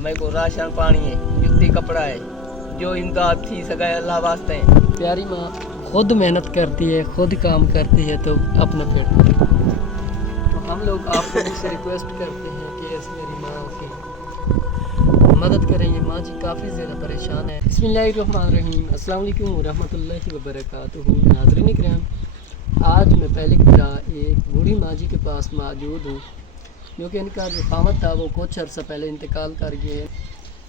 मेरे को राशन पानी है, जुत्ती कपड़ा है, जो इमदाद थी सगाए अल्लाह वास्ते हैं। प्यारी माँ खुद मेहनत करती है, खुद काम करती है तो अपना पेट भरती है। तो हम लोग आप लोगों से रिक्वेस्ट करते हैं कि ऐसे मेरी माँ की मदद करें। ये माँ जी काफ़ी ज़्यादा परेशान है। बिस्मिल्लाहिर्रहमानिर्रहीम, अस्सलाम वालेकुम वरहमतुल्लाहि वबरकातुहू। नाज़रीन किराम, आज मैं पहले की तरह एक बूढ़ी माँ जी के पास मौजूद हूँ, क्योंकि इनका जो खामद था वो कुछ अर्सा पहले इंतकाल कर गए।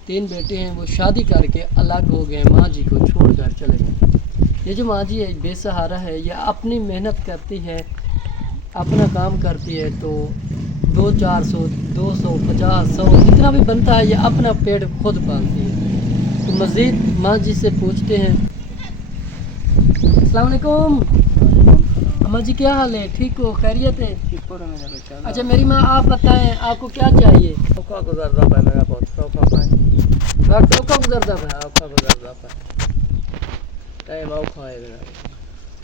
3 बेटे हैं, वो शादी करके अलग हो गए, माँ जी को छोड़ कर चले गए। ये जो माँ जी है बेसहारा है, ये अपनी मेहनत करती है, अपना काम करती है, तो 200-400 250-100 जितना भी बनता है ये अपना पेट खुद पालती है। तो मज़ीद माँ जी से पूछते हैं। अस्सलाम वालेकुम अम्मा जी, क्या हाल है? ठीक हो? खैरियत है? अच्छा मेरी माँ, आप बताएं आपको क्या चाहिए? सौखा गुजरता है मेरा, बहुत सौखा पाए, का गुजरता है सौखा गुजरता है, टाइम औखा है मेरा।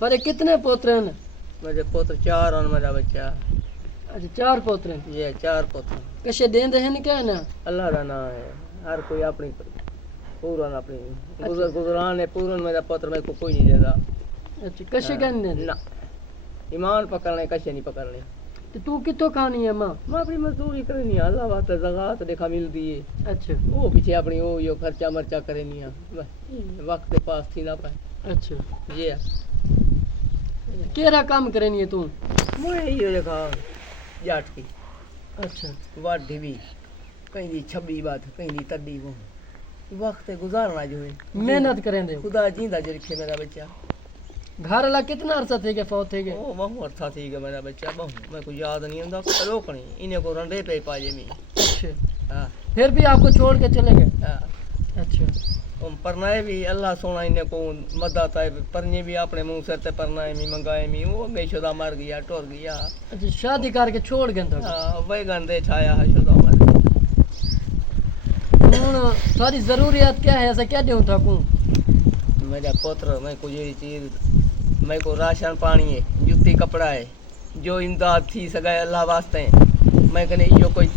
पर ये कितने पोतरे हैं? मेरे पुत्र 4 और मेरा बच्चा। अच्छा 4 पोतरे हैं। ये 4 पुत्र कैसे देंदे हैं क्या है ना? अल्लाह का नाम है, हर कोई अपनी पूरन अपनी गुजरान है। पूरन मेरा पुत्र मेरे को कोई नहीं देता। अच्छा कैसे कहने ना ईमान पकड़ने कैसे नहीं पकड़ने। तो तू कितो खानी है माँ? मैं अपनी मजदूरी करनी है, अल्लाह वास्ते ज़कात देखा मिलती है। अच्छा वो पीछे अपनी वो यो खर्चा मर्चा करनी है, वक्त के पास थी ना पाए। अच्छा ये केरा काम करनी है तू? मैं ये देखा जाट की अच्छा वाढ़ी भी कहीं दी 26 बात, कहीं दी तड्डी वो वक्त गुजारना जो है, मेहनत करें दे। खुदा जींदा जो रखे मेरा बच्चा। घर वाला कितना अरसा थे के फौत थे के? ओ बहु अर्था थी गया मेरा बच्चा, बहु मैं को याद नहीं होता रोकनी इन्हें को रंडे पे पाजे में। अच्छा हाँ फिर भी आपको छोड़ के चले गए? हाँ। अच्छा परनाए भी अल्लाह सोना इन्हें को मदद है, परने भी अपने मुंह से ते परनाए में मंगाए में वो गई शुदा मर गया, टोर गया। अच्छा शादी करके छोड़ गए तो? हाँ वही गंदे छाया है, शुदा मर गया। हूँ सारी ज़रूरियात क्या है, ऐसा क्या दूँ था को? मेरा पुत्र मैं को ये चीज़, मेरे को राशन पानी है, जुत्ती कपड़ा है, जो इमदाद थी सगाए अल्लाह वास्ते हैं। मैं कहने यो कोई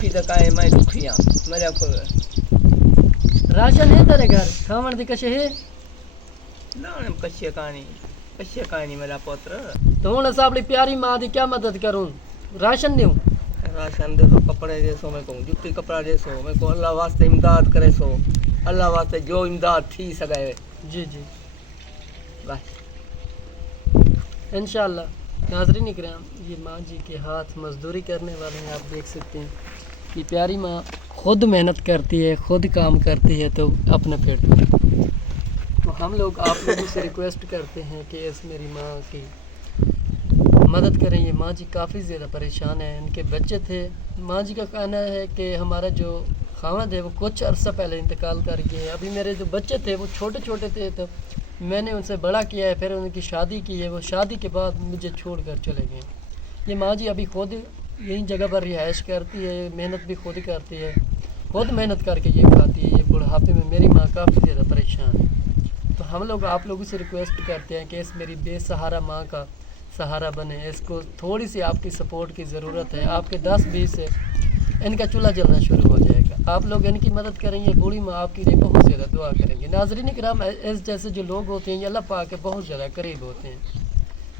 फिदका है, मैं दुखिया मेरा को राशन है तेरे घर? खावन दी कशे है ना कच्चे कहानी मेरा पुत्र। तो हूँ अस अपनी प्यारी माँ की क्या मदद करूँ? राशन दूँ? राशन दे सो, कपड़े दे सो, मैं कहूँ जुत्ती कपड़ा दे सो, मैं को अल्लाह वास्ते इमदाद करे सो, अल्लाह वास्ते जो इमदाद थी सगाए। जी जी बस इंशाल्लाह। नाज़रीन इकराम, ये माँ जी के हाथ मजदूरी करने वाले हैं, आप देख सकते हैं। ये प्यारी माँ खुद मेहनत करती है, खुद काम करती है तो अपना पेट भरती है। तो हम लोग आप लोगों से रिक्वेस्ट करते हैं कि इस मेरी माँ की मदद करें। ये माँ जी काफ़ी ज़्यादा परेशान है, इनके बच्चे थे। माँ जी का कहना है कि हमारा जो खामद है वो कुछ अरसा पहले इंतकाल कर गए। अभी मेरे जो बच्चे थे वो छोटे छोटे थे, तो मैंने उनसे बड़ा किया है, फिर उनकी शादी की है, वो शादी के बाद मुझे छोड़ कर चले गए। ये माँ जी अभी खुद यही जगह पर रिहाइश करती है, मेहनत भी खुद ही करती है, खुद मेहनत करके ये खाती है। ये बुढ़ापे में मेरी माँ काफ़ी ज़्यादा परेशान है। तो हम लोग आप लोगों से रिक्वेस्ट करते हैं कि इस मेरी बेसहारा माँ का सहारा बने। इसको थोड़ी सी आपकी सपोर्ट की ज़रूरत है। आपके 10-20 से इनका चूल्हा जलना शुरू हो जाएगा। आप लोग इनकी मदद करेंगे, बूढ़ी माँ आपकी लिए बहुत ज़्यादा दुआ करेंगे। नाज़रीन किराम, इस जैसे जो लोग होते हैं ये अल्लाह पाक के बहुत ज़्यादा करीब होते हैं।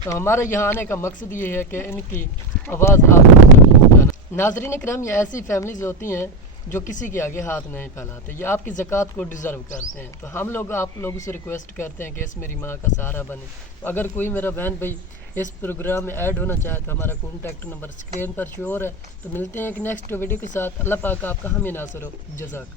तो हमारे यहाँ आने का मकसद ये है कि इनकी आवाज़ आप लोगों तक पहुँचाना। नाज़रीन किराम, ये ऐसी फैमिलीज़ होती हैं जो किसी के आगे हाथ नहीं फैलाते, ये आपकी ज़कात को डिज़र्व करते हैं। तो हम लोग आप लोगों से रिक्वेस्ट करते हैं कि इस मेरी माँ का सहारा बने। तो अगर कोई मेरा बहन भाई इस प्रोग्राम में ऐड होना चाहे तो हमारा कॉन्टैक्ट नंबर स्क्रीन पर शो हो रहा है। तो मिलते हैं एक नेक्स्ट वीडियो के साथ। अल्लाह पाक आपका हमें नासर हो। जज़ाक।